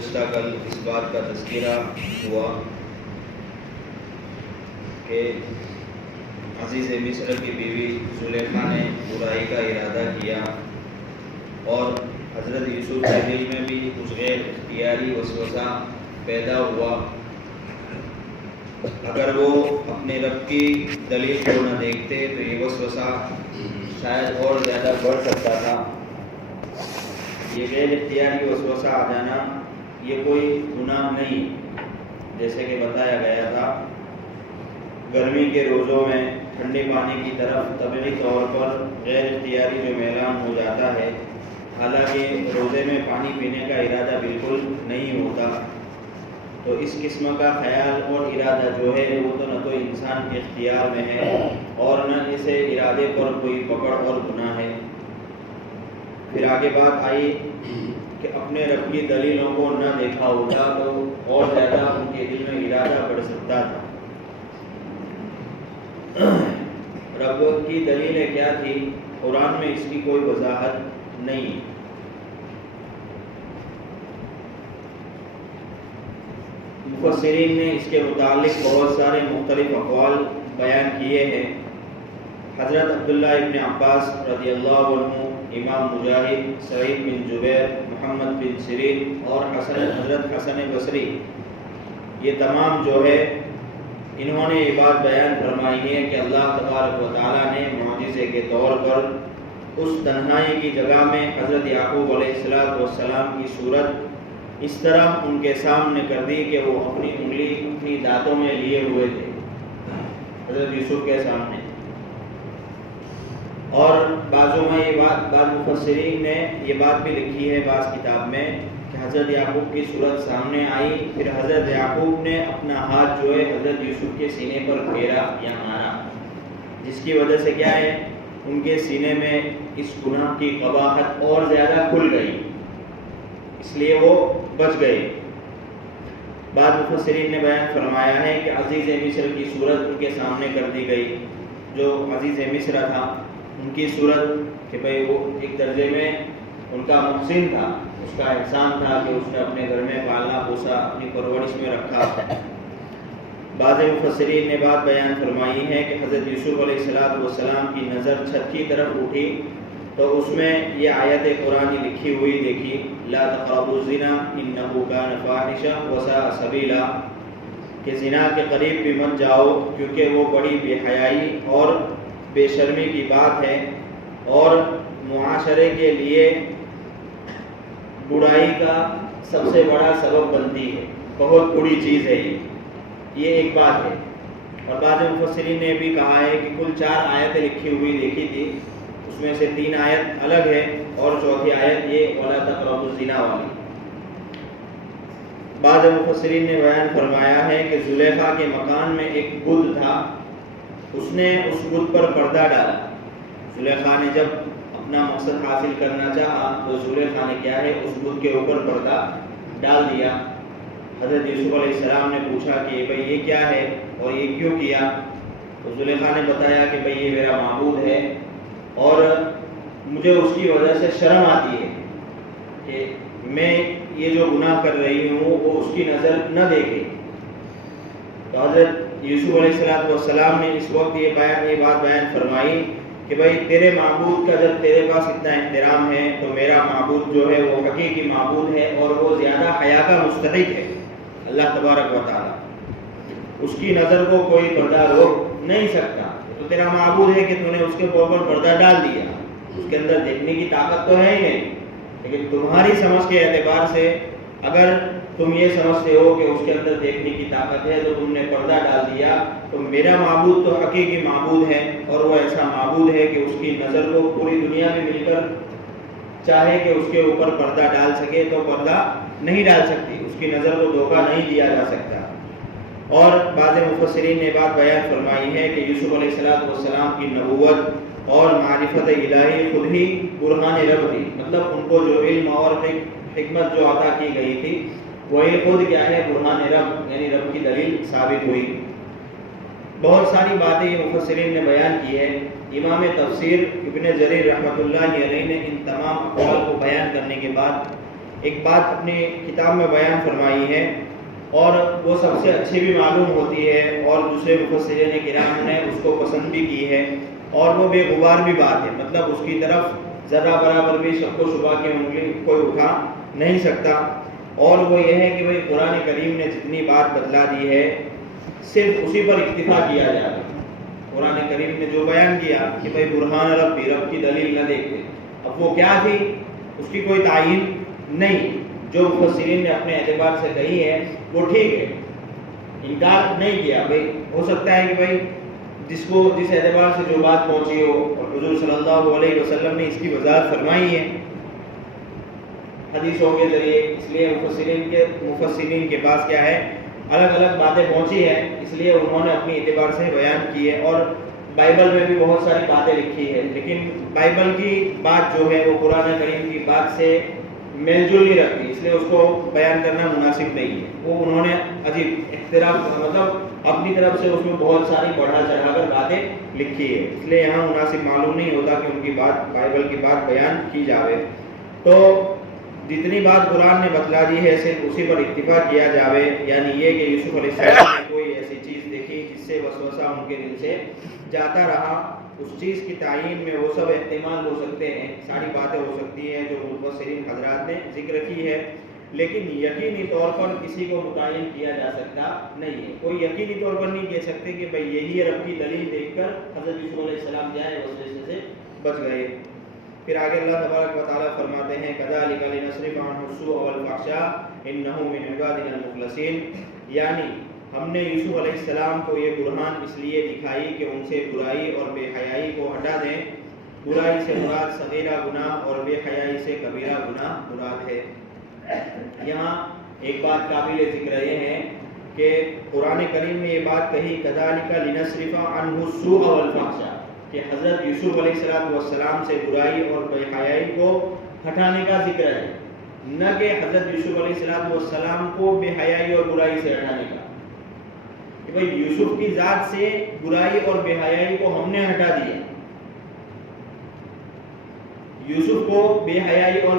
گزشتہ کل اس بات کا تذکرہ ہوا کہ عزیز مصر کی بیوی زلیخا نے برائی کا ارادہ کیا اور حضرت یوسف کے دل میں بھی کچھ غیر اختیاری وسوسہ پیدا ہوا. اگر وہ اپنے رب کی دلیل کو نہ دیکھتے تو یہ وسوسہ شاید اور زیادہ بڑھ سکتا تھا. یہ غیر اختیاری وسوسہ آ جانا یہ کوئی گناہ نہیں، جیسے کہ بتایا گیا تھا. گرمی کے روزوں میں ٹھنڈے پانی کی طرف طبعی طور پر غیر اختیاری جو میلان ہو جاتا ہے، حالانکہ روزے میں پانی پینے کا ارادہ بالکل نہیں ہوتا، تو اس قسم کا خیال اور ارادہ جو ہے وہ تو نہ تو انسان کے اختیار میں ہے اور نہ اسے ارادے پر کوئی پکڑ اور گناہ ہے. پھر آگے بات آئی کہ اپنے رب کی دلیلوں کو نہ دیکھا ہوتا تو اور زیادہ ان کے دل میں ارادہ بڑھ سکتا تھا. رب کی دلیلیں کیا تھی؟ قرآن میں اس کی کوئی وضاحت نہیں. مفسرین نے اس کے متعلق بہت سارے مختلف اقوال بیان کیے ہیں. حضرت عبداللہ ابن عباس رضی اللہ عنہ، امام مجاہد، سعید بن جبیر، محمد بن سیرین اور حضرت حسن بصری، یہ تمام جو ہے انہوں نے یہ بات بیان فرمائی ہے کہ اللہ تبارک و تعالیٰ نے معجزے کے طور پر اس تنہائی کی جگہ میں حضرت یعقوب علیہ السلام کی صورت اس طرح ان کے سامنے کر دی کہ وہ اپنی انگلی اپنی دانتوں میں لیے ہوئے تھے حضرت یوسف کے سامنے. اور بعضوں میں یہ بات، بعض مفسرین نے یہ بات بھی لکھی ہے بعض کتاب میں کہ حضرت یعقوب کی صورت سامنے آئی، پھر حضرت یعقوب نے اپنا ہاتھ جو ہے حضرت یوسف کے سینے پر پھیرا یا مارا، جس کی وجہ سے کیا ہے ان کے سینے میں اس گناہ کی قباحت اور زیادہ کھل گئی، اس لیے وہ بچ گئے. بعض مفسرین نے بیان فرمایا ہے کہ عزیز مصر کی صورت ان کے سامنے کر دی گئی. جو عزیز مصر تھا ان کی صورت کہ بھئی وہ ایک درجے میں ان کا محسن تھا، اس کا احسان تھا کہ اس نے اپنے گھر میں پالنا پوسا، اپنی پرورش میں رکھا. بعض مفسرین نے بات بیان فرمائی ہے کہ حضرت یوسف علیہ السلام کی نظر چھت کی طرف اٹھی تو اس میں یہ آیت قرآنی لکھی ہوئی دیکھی، لا تقربوا الزنا انہ کان فاحشہ وساء سبیلا، کہ زنا کے قریب بھی مت جاؤ کیونکہ وہ بڑی بے حیائی اور بے شرمی کی بات ہے اور معاشرے کے لیے برائی کا سب سے بڑا سبب بنتی ہے، بہت بری چیز ہے یہ ایک بات ہے. اور بعض مفسرین نے بھی کہا ہے کہ کل 4 آیتیں لکھی ہوئی دیکھی تھی، اس میں سے 3 آیت الگ ہے اور چوتھی آیت یہ ولا تقربوا الزنا والی. بعض مفسرین نے بیان فرمایا ہے کہ زلیخا کے مکان میں ایک بت تھا، اس نے اس بت پر پردہ ڈالا. زلیخا نے جب اپنا مقصد حاصل کرنا چاہا تو زلیخا نے کیا ہے اس بت کے اوپر پردہ ڈال دیا. حضرت یوسف علیہ السلام نے پوچھا کہ بھئی یہ کیا ہے اور یہ کیوں کیا؟ تو زلیخا نے بتایا کہ بھئی یہ میرا معبود ہے اور مجھے اس کی وجہ سے شرم آتی ہے کہ میں یہ جو گناہ کر رہی ہوں وہ اس کی نظر نہ دیکھے. تو حضرت یوسف علیہ السلام نے اس وقت یہ بات بیان فرمائی کہ بھائی تیرے معبود کا جب تیرے پاس اتنا احترام ہے تو میرا معبود جو ہے وہ حقیقی معبود ہے اور وہ زیادہ حیا کا مستحق ہے، اللہ تبارک و تعالیٰ. اس کی نظر کو کوئی پردہ روک نہیں سکتا. تو تیرا معبود ہے کہ تو نے اس کے اوپر پردہ ڈال دیا، اس کے اندر دیکھنے کی طاقت تو ہے ہی نہیں، لیکن تمہاری سمجھ کے اعتبار سے اگر تم یہ سمجھتے ہو کہ اس کے اندر دیکھنے کی طاقت ہے تو تم نے پردہ ڈال دیا. تو میرا معبود تو حقیقی معبود ہے اور وہ ایسا معبود ہے کہ اس کی نظر کو پوری دنیا میں مل کر چاہے کہ اس کے اوپر پردہ ڈال سکے تو پردہ نہیں ڈال سکتی، اس کی نظر کو دھوکہ نہیں دیا جا سکتا. اور بعض مفسرین نے بات بیان فرمائی ہے کہ یوسف علیہ السلام کی نبوت اور معرفت الہی خود ہی برہان رب تھی، مطلب ان کو جو علم اور حکمت جو عطا کی گئی تھی وہی خود کیا ہے برہان رب، یعنی رب کی دلیل ثابت ہوئی. بہت ساری باتیں یہ مفسرین نے بیان کی ہے. امام تفسیر ابن جریر رحمۃ اللہ علیہ نے ان تمام اقوال کو بیان کرنے کے بعد ایک بات اپنی کتاب میں بیان فرمائی ہے اور وہ سب سے اچھی بھی معلوم ہوتی ہے اور دوسرے مفسرین کرام نے اس کو پسند بھی کی ہے اور وہ بے غبار بھی بات ہے، مطلب اس کی طرف ذرا برابر بھی شک و شبہ کی انگلی کوئی اٹھا نہیں سکتا، اور وہ یہ ہے کہ بھئی قرآن کریم نے جتنی بات بتلا دی ہے صرف اسی پر اکتفا کیا جائے۔ قرآن کریم نے جو بیان کیا کہ بھئی برہان ربی، رب کی دلیل نہ دیکھتے، اب وہ کیا تھی اس کی کوئی تعین نہیں، جو مفسرین نے اپنے اعتبار سے کہی ہے وہ ٹھیک ہے، انکار نہیں کیا۔ بھئی ہو سکتا ہے کہ بھئی جس اعتبار سے جو بات پہنچی ہو اور حضور صلی اللہ علیہ وسلم نے اس کی وضاحت فرمائی ہے حدیثوں کے ذریعے، اس لیے مفسرین کے پاس کیا ہے الگ الگ باتیں پہنچی ہیں، اس لیے انہوں نے اپنی اعتبار سے بیان کی ہے، اور بائبل میں بھی بہت ساری باتیں لکھی ہے، لیکن بائبل کی بات جو ہے وہ قرآن کریم کی بات سے میل جول نہیں رکھتی، اس لیے اس کو بیان کرنا مناسب نہیں ہے۔ وہ انہوں نے عجیب اختلاف مطلب اپنی طرف سے اس میں بہت ساری بڑھا چڑھا کر باتیں لکھی ہے، اس لیے یہاں مناسب معلوم نہیں ہوتا کہ ان کی بات بائبل کی بات بیان کی جاوے۔ تو جتنی بات قرآن نے بتلا دی ہے صرف اسی پر اکتفا کیا جاوے، یعنی یہ کہ یوسف علیہ السلام نے کوئی ایسی چیز دیکھی جس سے وسوسہ ان کے دل سے جاتا رہا، اس چیز کی تعین میں وہ سب احتمال ہو سکتے ہیں، ساری باتیں ہو سکتی ہیں جو مفسرین حضرات نے ذکر کی ہے، لیکن یقینی طور پر کسی کو متعین کیا جا سکتا نہیں ہے۔ کوئی یقینی طور پر نہیں کہہ سکتے کہ بھئی یہی رب کی دلیل دیکھ کر حضرت یوسف علیہ السلام جائے وسوسے سے بچ گئے۔ پھر آگے اللہ تبارک و تعالیٰ فرماتے ہیں کذالک لنصرف عنہ السوء والفحشاء انہ من عبادنا المخلصین، یعنی ہم نے یوسف علیہ السلام کو یہ برہان اس لیے دکھائی کہ ان سے برائی اور بے حیائی کو ہٹا دیں۔ برائی سے مراد صغیرہ گناہ اور بے حیائی سے کبیرہ گناہ مراد ہے۔ یہاں ایک بات قابل ذکر یہ ہے کہ قرآن کریم نے یہ بات کہی کذالک لنصرف عنہ السوء والفحشاء، کہ حضرت یوسف علیہ السلام سے برائی اور بے حیائی کو ہٹانے کا ذکر ہے، نہ کہ حضرت یوسف علیہ السلام کو بے حیائی اور برائی سے ہٹانے کا، کہ بھئی یوسف کی ذات سے برائی اور بے حیائی کو ہم نے ہٹا دیا، یوسف کو بے حیائی اور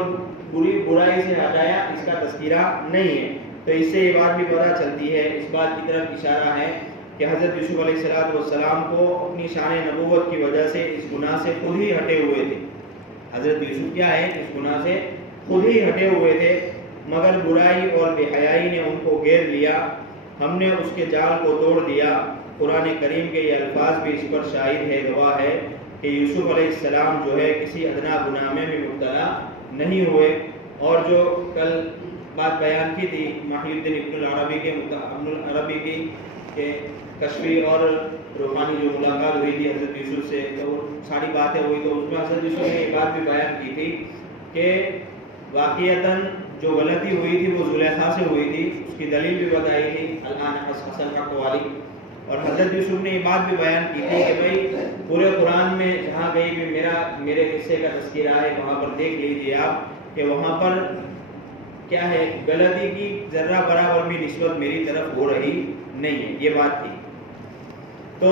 برائی سے ہٹایا اس کا تذکرہ نہیں ہے۔ تو اس سے یہ بات بھی پتہ چلتی ہے، اس بات کی طرف اشارہ ہے کہ حضرت یوسف علیہ السلام کو اپنی شان نبوت کی وجہ سے اس گناہ سے خود ہی ہٹے ہوئے تھے۔ حضرت یوسف کیا ہے اس گناہ سے خود ہی ہٹے ہوئے تھے، مگر برائی اور بے حیائی نے ان کو گھیر لیا، ہم نے اس کے جال کو توڑ دیا۔ قرآن کریم کے یہ الفاظ بھی اس پر شاہد ہے، گواہ ہے کہ یوسف علیہ السلام جو ہے کسی ادنا گناہ میں بھی مبتلا نہیں ہوئے، اور جو کل بات بیان کی تھی محی الدین ابن العربی کی کہ کشفی اور روحانی جو ملاقات ہوئی تھی حضرت یوسف سے، تو ساری باتیں ہوئی، تو اس میں حضرت یوسف نے یہ بات بھی بیان کی تھی کہ واقعتاً جو غلطی ہوئی تھی وہ زلیخا سے ہوئی تھی، اس کی دلیل بھی بتائی تھی الان حسن حق والی، اور حضرت یوسف نے یہ بات بھی بیان کی تھی کہ بھئی پورے قرآن میں جہاں کہیں بھی میرے قصے کا تذکرہ ہے وہاں پر دیکھ لیجیے آپ کہ وہاں پر کیا ہے غلطی کی ذرہ برابر بھی نسبت میری طرف ہو رہی نہیں ہے، یہ بات تھی۔ تو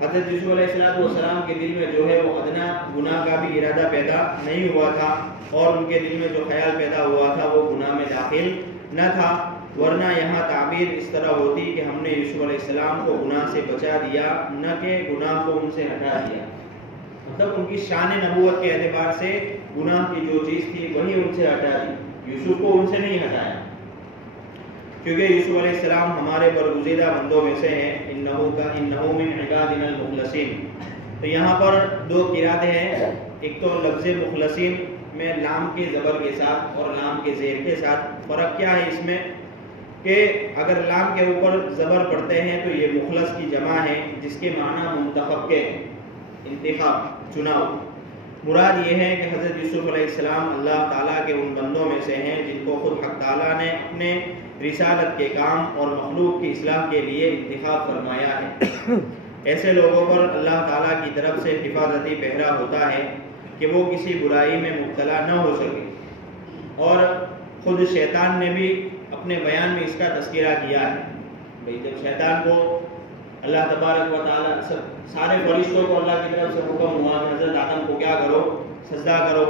حضرت یوسف علیہ السلام کے دل میں جو ہے وہ ادنا گناہ کا بھی ارادہ پیدا نہیں ہوا تھا، اور ان کے دل میں جو خیال پیدا ہوا تھا وہ گناہ میں داخل نہ تھا، ورنہ یہاں تعبیر اس طرح ہوتی کہ ہم نے یوسف علیہ السلام کو گناہ سے بچا دیا، نہ کہ گناہ کو ان سے ہٹا دیا۔ مطلب ان کی شان نبوت کے اعتبار سے گناہ کی جو چیز تھی وہی ان سے ہٹا دی، یوسف کو ان سے نہیں ہٹایا، کیونکہ یوسف علیہ السلام ہمارے برگزیدہ بندوں میں سے ہیں، انہ من عبادنا المخلصین۔ تو یہاں پر دو قرات ہیں، ایک تو لفظ مخلصین میں لام کے زبر کے ساتھ اور لام کے زیر کے ساتھ، فرق کیا ہے اس میں کہ اگر لام کے اوپر زبر پڑتے ہیں تو یہ مخلص کی جمع ہے جس کے معنی منتخب کے ہیں، انتخاب، چناؤ۔ مراد یہ ہے کہ حضرت یوسف علیہ السلام اللہ تعالیٰ کے ان بندوں میں سے ہیں جن کو خود حق تعالیٰ نے اپنے رسالت کے کام اور مخلوق کی اصلاح کے لیے انتخاب فرمایا ہے۔ ایسے لوگوں پر اللہ تعالیٰ کی طرف سے حفاظتی پہرا ہوتا ہے کہ وہ کسی برائی میں مبتلا نہ ہو سکے، اور خود شیطان نے بھی اپنے بیان میں اس کا تذکرہ کیا ہے۔ بھئی جب شیطان کو اللہ تبارک و تعالیٰ سارے فرشتوں کو اللہ کی طرف سے حکم ہوا کہ حضرت آدم کو کیا کرو، سجدہ کرو،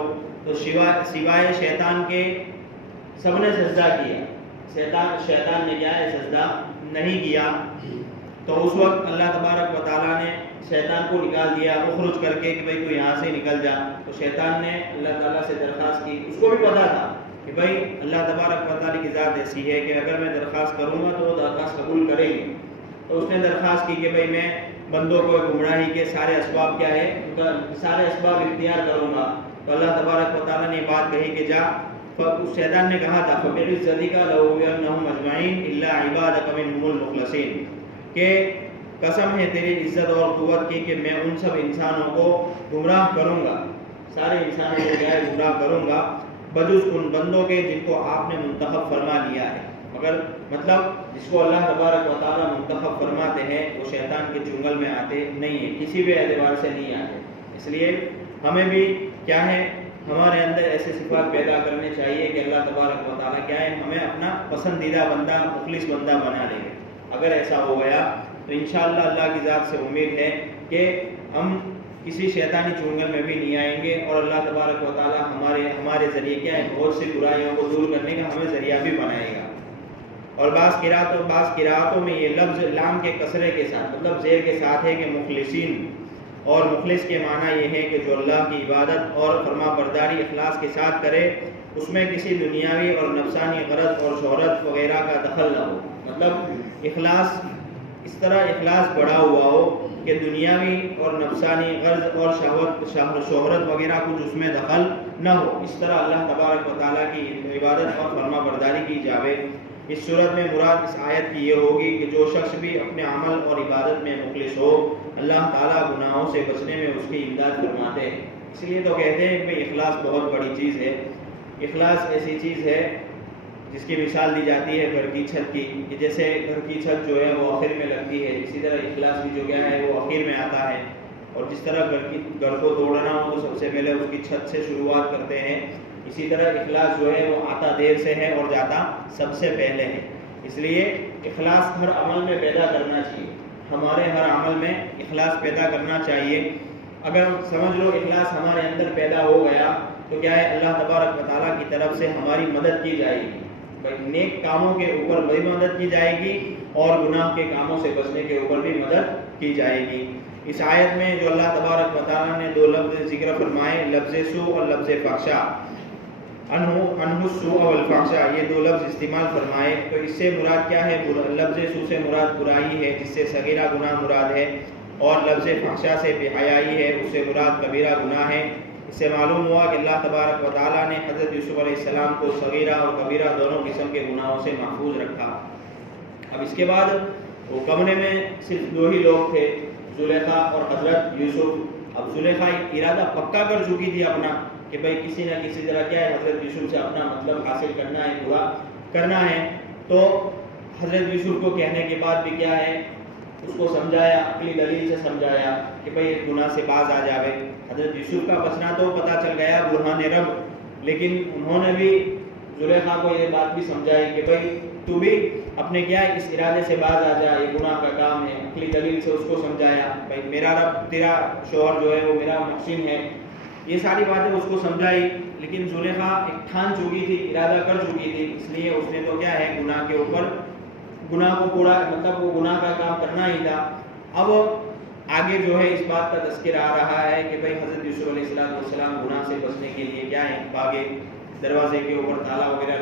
تو سوائے شیطان کے سب نے سجدہ کیا، شیطان نے کیا ہے سجدہ نہیں کیا. تو اس وقت اللہ تبارک و تعالیٰ نے شیطان کو نکال دیا اخرج کر کے کہ بھائی تو یہاں سے نکل جا. تو شیطان نے اللہ تعالیٰ سے درخواست کی، اس کو بھی پتا تھا کہ بھائی اللہ تبارک و تعالیٰ کی ذات ایسی ہے کہ اگر میں درخواست کروں گا تو وہ درخواست قبول کرے گی. تو اس نے درخواست کی کہ بھائی میں بندوں کو گمراہی کے سارے اسباب کیا ہے، سارے اسباب اختیار کروں گا. تو اللہ تبارک و تعالیٰ نے بات کہی کہ جا. اس شیطان نے کہا تھا فَبِعِزَّتِكَ لَأُغْوِيَنَّهُمْ أَجْمَعِينَ إِلَّا عِبَادَكَ مِنْهُمُ الْمُخْلَصِينَ، کہ قسم ہے تیری عزت اور قوت کی کہ میں ان سب انسانوں کو گمراہ کروں گا، سارے انسانوں کو کیا ہے گمراہ کروں گا، بجز ان بندوں کے جن کو آپ نے منتخب فرما لیا ہے. مگر مطلب جس کو اللہ تبارک و تعالیٰ منتخب فرماتے ہیں وہ شیطان کے چنگل میں آتے نہیں ہیں، کسی بھی اعتبار سے نہیں آتے. اس لیے ہمیں بھی کیا ہے ہمارے اندر ایسے صفات پیدا کرنے چاہیے کہ اللہ تبارک و تعالیٰ کیا ہے ہمیں اپنا پسندیدہ بندہ، مخلص بندہ بنا لے گے. اگر ایسا ہو گیا تو انشاءاللہ اللہ کی ذات سے امید ہے کہ ہم کسی شیطانی چنگل میں بھی نہیں آئیں گے، اور اللہ تبارک و تعالیٰ ہمارے ذریعے کیا ہے بہت سی برائیوں کو دور کرنے کا ہمیں ذریعہ بھی بنائے گا. اور بعض قرأتوں میں یہ لفظ لام کے کسرے کے ساتھ مطلب زیر کے ساتھ ہے کہ مخلصین، اور مخلص کے معنی یہ ہے کہ جو اللہ کی عبادت اور فرما برداری اخلاص کے ساتھ کرے، اس میں کسی دنیاوی اور نفسانی غرض اور شہرت وغیرہ کا دخل نہ ہو. مطلب اخلاص اس طرح اخلاص بڑھا ہوا ہو کہ دنیاوی اور نفسانی غرض اور شہرت وغیرہ کچھ اس میں دخل نہ ہو. اس طرح اللہ تبارک و تعالیٰ کی عبادت اور فرما برداری کی جاوے. اس صورت میں مراد اس آیت کی یہ ہوگی کہ جو شخص بھی اپنے عمل اور عبادت میں مخلص ہو، اللہ تعالیٰ گناہوں سے بچنے میں اس کی امداد فرماتے ہیں. اس لیے تو کہتے ہیں کہ اخلاص بہت بڑی چیز ہے. اخلاص ایسی چیز ہے جس کی مثال دی جاتی ہے گھر کی چھت کی، کہ جیسے گھر کی چھت جو ہے وہ آخر میں لگتی ہے، اسی طرح اخلاص بھی جو کیا ہے وہ آخر میں آتا ہے. اور جس طرح گھر کو توڑنا ہو تو سب سے پہلے اس کی چھت سے شروعات کرتے ہیں، اسی طرح اخلاص جو ہے وہ آتا دیر سے ہے اور جاتا سب سے پہلے ہے. اس لیے اخلاص ہر عمل میں پیدا کرنا چاہیے، ہمارے ہر عمل میں اخلاص پیدا کرنا چاہیے. اگر سمجھ لو اخلاص ہمارے اندر پیدا ہو گیا تو کیا ہے اللہ تبارک و تعالیٰ کی طرف سے ہماری مدد کی جائے گی. نیک کاموں کے اوپر بھی مدد کی جائے گی اور گناہ کے کاموں سے بچنے کے اوپر بھی مدد کی جائے گی. اس آیت میں جو اللہ تبارک و تعالیٰ نے دو لفظ ذکر فرمائے، لفظ سوء اور لفظ فحشا، انہ السوء والفحشا، یہ دو لفظ استعمال فرمائے. تو اس سے مراد کیا ہے؟ لفظ سوء سے مراد برائی ہے جس سے صغیرہ گناہ مراد ہے، اور لفظ فحشا سے بے حیائی ہے، اس سے مراد کبیرہ گناہ ہے. اس سے معلوم ہوا کہ اللہ تبارک و تعالیٰ نے حضرت یوسف علیہ السلام کو صغیرہ اور کبیرہ دونوں قسم کے گناہوں سے محفوظ رکھا. اب اس کے بعد وہ کمرے میں صرف دو ہی لوگ تھے، زلیخا اور حضرت یوسف. اب زلیخا ارادہ پکا کر چکی تھی اپنا کہ بھائی کسی نہ کسی طرح کیا ہے حضرت یوسف سے اپنا مطلب حاصل کرنا ہے، پورا کرنا ہے. تو حضرت یوسف کو کہنے کے بعد بھی کیا ہے اس کو سمجھایا، عقلی دلیل سے سمجھایا کہ بھائی اس گناہ سے باز آ جاوے. حضرت یوسف کا بچنا تو پتہ چل گیا برہان رب، لیکن انہوں نے بھی زلیخا کو یہ بات بھی سمجھائی کہ بھائی تو بھی اپنے کیا ہے اس ارادے سے باز آ جا، یہ گناہ کا کام ہے. عقلی دلیل سے اس کو سمجھایا بھائی میرا رب تیرا شوہر جو ہے وہ میرا محسن ہے، یہ ساری باتیں اس کو سمجھائی. لیکن زلیخا ایک ٹھان چکی تھی، ارادہ کر چکی تھی، اس لیے اس نے تو کیا ہے گناہ کے اوپر گناہ کو پورا مطلب وہ گناہ کا کام کرنا ہی تھا. اب آگے جو ہے اس بات کا تذکر آ رہا ہے کہ بھائی حضرت یوسف علیہ السلام گناہ سے بچنے کے لیے کیا ہے بھاگے. دروازے کے اوپر تالا وغیرہ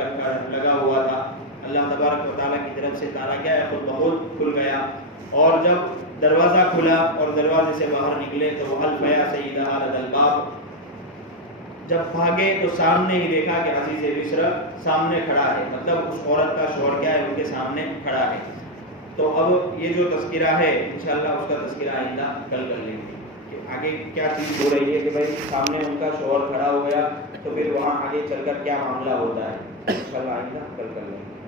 لگا ہوا تھا، اللہ تبارک و تعالیٰ کی طرف سے تالا کیا ہے خود بخود کھل گیا. اور جب دروازہ کھلا اور دروازے سے باہر نکلے تو وہ الفیا سیدہا لدی الباب، جب بھاگے تو سامنے ہی دیکھا کہ عزیز مصر سامنے کھڑا ہے، مطلب اس عورت کا شوہر کیا ہے ان کے سامنے کھڑا ہے. تو اب یہ جو تذکرہ ہے انشاءاللہ اس کا تذکرہ آئندہ کل کر لیں گے کہ آگے کیا چیز ہو رہی ہے کہ بھائی سامنے ان کا شوہر کھڑا ہو گیا تو پھر وہاں آگے چل کر کیا معاملہ ہوتا ہے، انشاءاللہ آئندہ کل کر لیں گے.